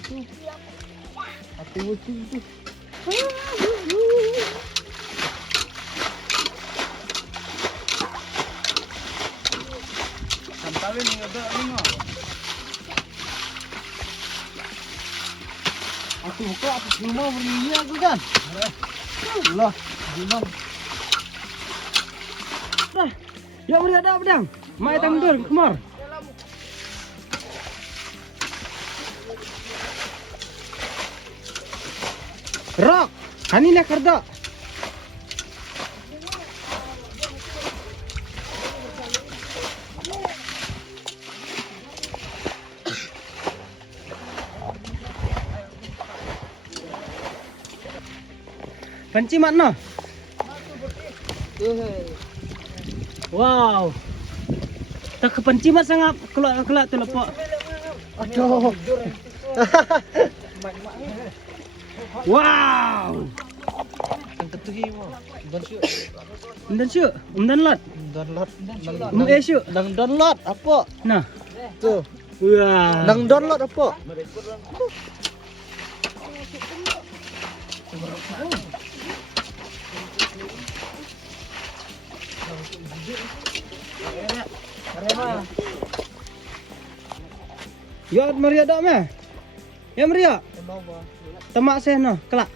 tuh. Hati lucu tuh. Samtalin nih ada ini. Aku kok aku rumah berinya aku kan. Allah, gimana? Ya beri ada pedang. Mai mundur kemar. Rok, kanina kerja. Panci mana? Wow. Tak kepanci mat sangat kelak tu lepak. Aduh. Wow. Tentuhi mo. Dan syuk, lot. Download. Syuk. Nang download apa? Nah. Tuh. Wah. Nang download apa? Ya Maria dak meh. Ya Maria. Temak seh noh, kelak.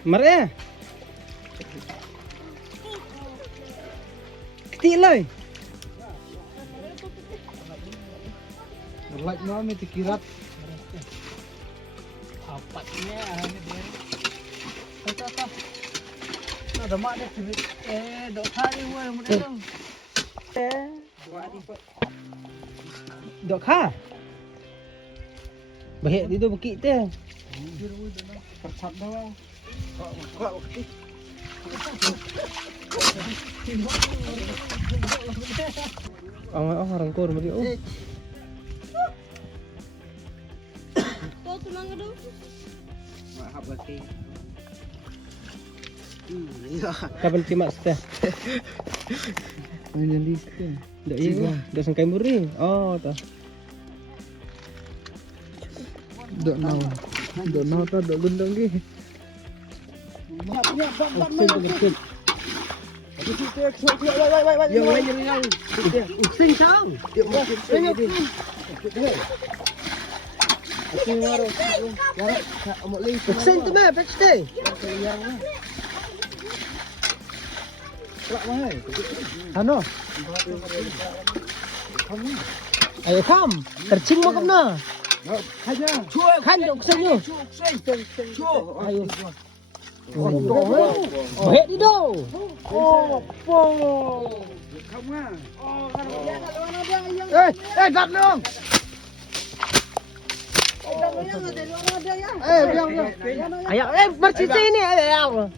Maria. Kecil lai. Like mami tikirat. Apatnya ini dia. Tata. Ada mak dia cubit. Dok hari gua mau datang. Dok ha. Bahaya di tu bukit teh. Percat dah. Kok Orang kor mari oh. Kau tunang ada? mahab lagi. Kapan cimak teh? Ini list. Dak iya, dak sangkai muri. Oh, tah. Dok now tak dok gendang ge. Uksin. Yang lain. Uksin sang. Uksin tu meh, patch teh. Ano? Ayo kam, tercing mo kam na. Kan uksin yo. Ayo. Bahaya di do. Dat dong. Ayo, bersisi ini ayo.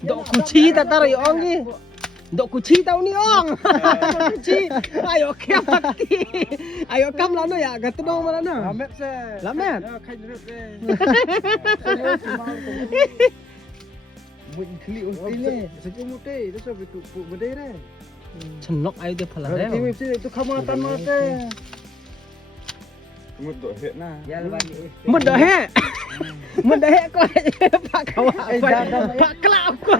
Dok kuci tak taruh ong ni. Dok kuci tahu ni ong. Kuci. Ayo kam mati. Ayo kam lano ya, gat dong mana na. Lamet se. Lamet. Ya kain rut se. Buat keli uti ni. Sejak muti, tu sebab tu berdeh re. Cenok ayo dia pala Ini deh. mesti itu kamu atan mate. Mudah hek na. Ya Mudah he. Mudah he kau. Pak kawa. Pak kelak kau.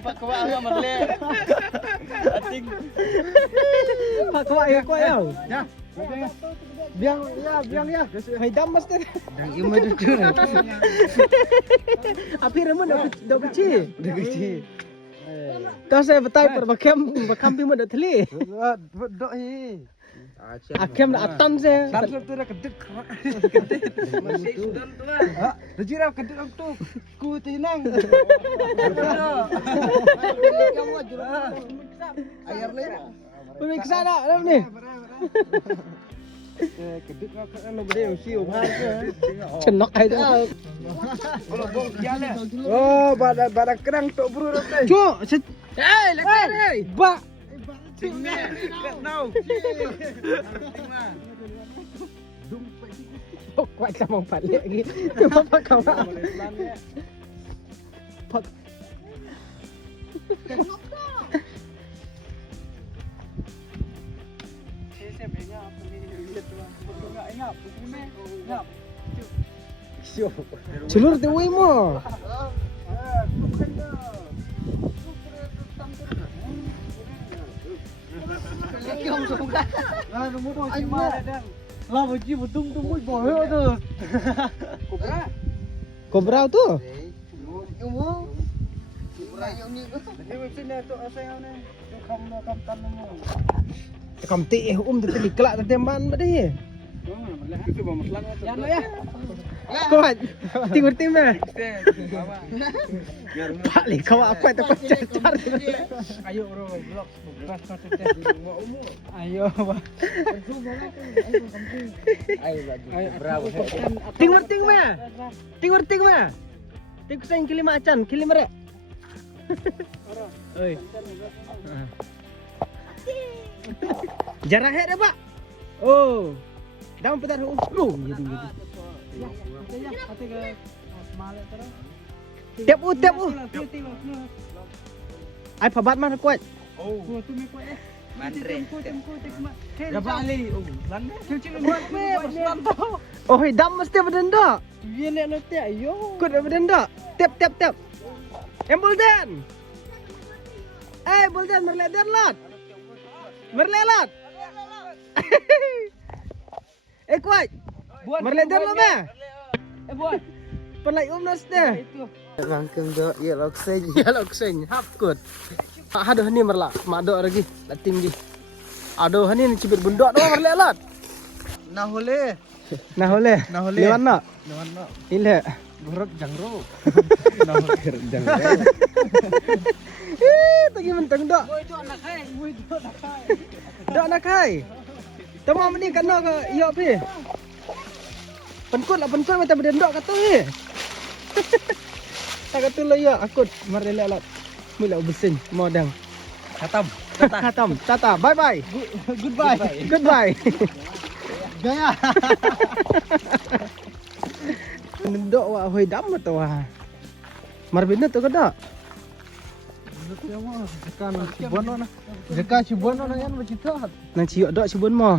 Pak kawa agak merle. Ating. Pak kawa ya kau ya. Ya. Biang ya. Hai dam mesti. Dan ieu mah jujur. Api remon dok kecil. Dah kecil. Kau saya betai perbakem pi mo dak teli. Dok hi. Akem dak atam saya. Dan tu dah kedek. Masih sudan tu lah. Ha, rejira kedek tu. Ku tinang. Kamu ajur. Ayar ni. Periksa dak dalam ni. Kedek kan lo berdeh usi ubah. Cenok ayo dah. Kalau bong jalan. Oh, badak kerang tok bro teh. Cuk, lekar. Ba. Singnya, kat now. Dok kuat sama balik lagi. Apa kau? Pak. Celur tu wei mo. Lah biji betung tu mui boyo tu. Kobra tu. Kam ti tu dikelak teman bade. Ya. Kuat. Timur timur. Pak li kau apa tu pacar. Ayo bro, vlog beras kata teh umur. Ayo, Pak. Ayo, bravo. Timur timur. Timur timur. Tik sang kili macan, kili mere. Oi. Jarah he dah, Pak. Oh. Daun petar gitu. Tiap u. Ai pabat mana kuat. Oh, tu me kuat eh. Mandre. Berapa kali? Oh, landa. Cuci buat me, pesan tau. Oh, dam mesti berdenda. Dia nak nanti ayo. Kut berdenda. Tiap. Buldan. Buldan merledan lat. Merlelat. Kuat. Merledan lo me. Buat. Pelai nas deh. Rangkem do ya lokseng. Hap kut. Aduh ni merla. Mak do lagi. Lating di. Aduh ni cibit bundok do merlelat. Nah boleh. Di mana? Ile. Buruk jangro. Tagi mentang dok. Dok nak hai. Tama meni kana ke iyo pi. Penkut mata berdendok kata ni. Tak kata lo ya akut marela lat. Mula besin modang. Khatam. Tata. Bye. Goodbye. Gaya. Dok wa hoi dam tu wa. Marbina tu kada. Jika cibono na yan macam Nang ciok dok cibun mo.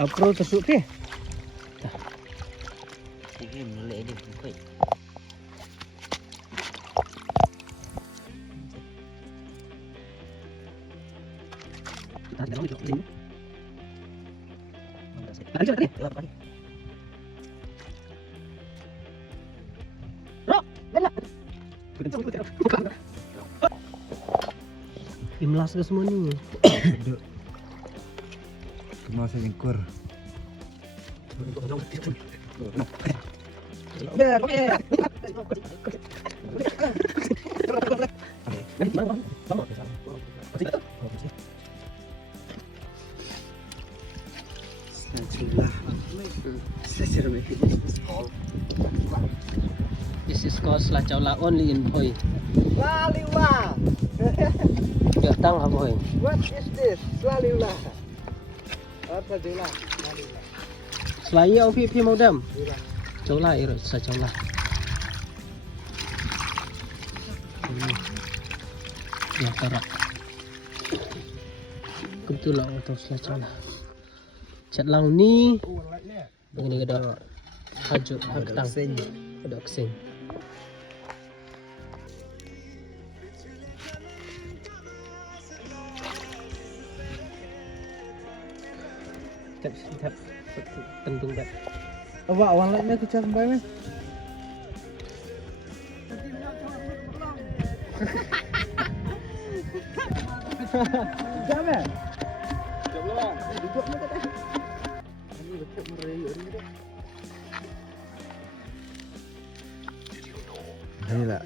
Apro tersuk ke? Sige, mulai dia bukai. Imlas ke semua ni. Kemau saya jengkur. This is called Slacaula only in Boy. Laliwa. Datang lah Boy. What is this? Laliwa. Apa jula? Selaya pi mau dam. Caula iro Slacaula. Ya tarak. Kebetulan atau Slacaula. Cat lang ni. Begini kada. Hajuk hakang. Ada oksing. Tap tendung dak. Awak awak lainnya kecil sampai ni. Siapa? Jomlah. Duduk ni kata. Ini betul merayu ni dah. Gila.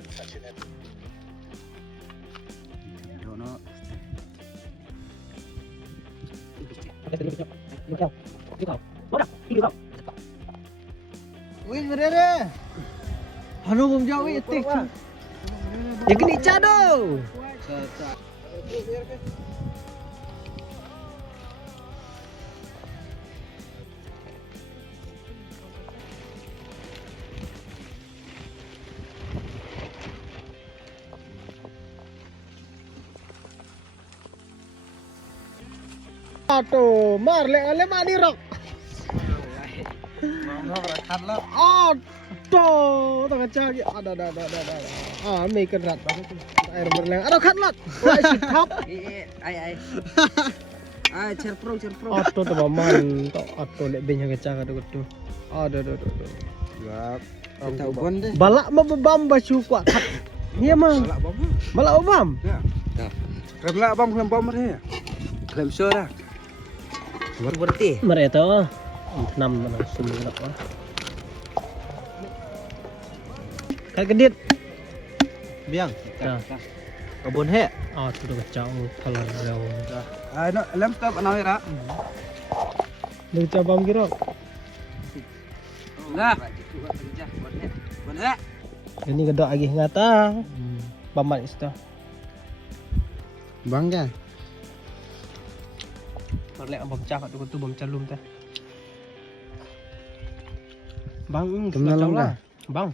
Wih, mereka. Hanu bom jauh itik. Ya kini cado. tuh, mar le mani rok. Tuh, tak kacang. Ada. Mei kerat banget. Air berleng. Ada katlat. Wah, si top. Ai. Cerpro. Ato tuh maman, ato le benya kacang ada tuh. Ada. Tahu bon deh. Balak mah bebam bacu kuat. Iya mang. Balak bebam. Karena abang belum bom ya. Belum sore. Berarti. Mereka enam mana semua apa? Kayak gedit. Biang. Nah, Kebun he. tuh udah kacang kalau jauh. Ano, alam stop ano ira? Lu coba kira. Lah. Bon he. Ini gedok lagi ngata. Bamat itu. Bangga. Lek abang cakap tu bom calum teh. Bang, Kenal lah. lah. Bang,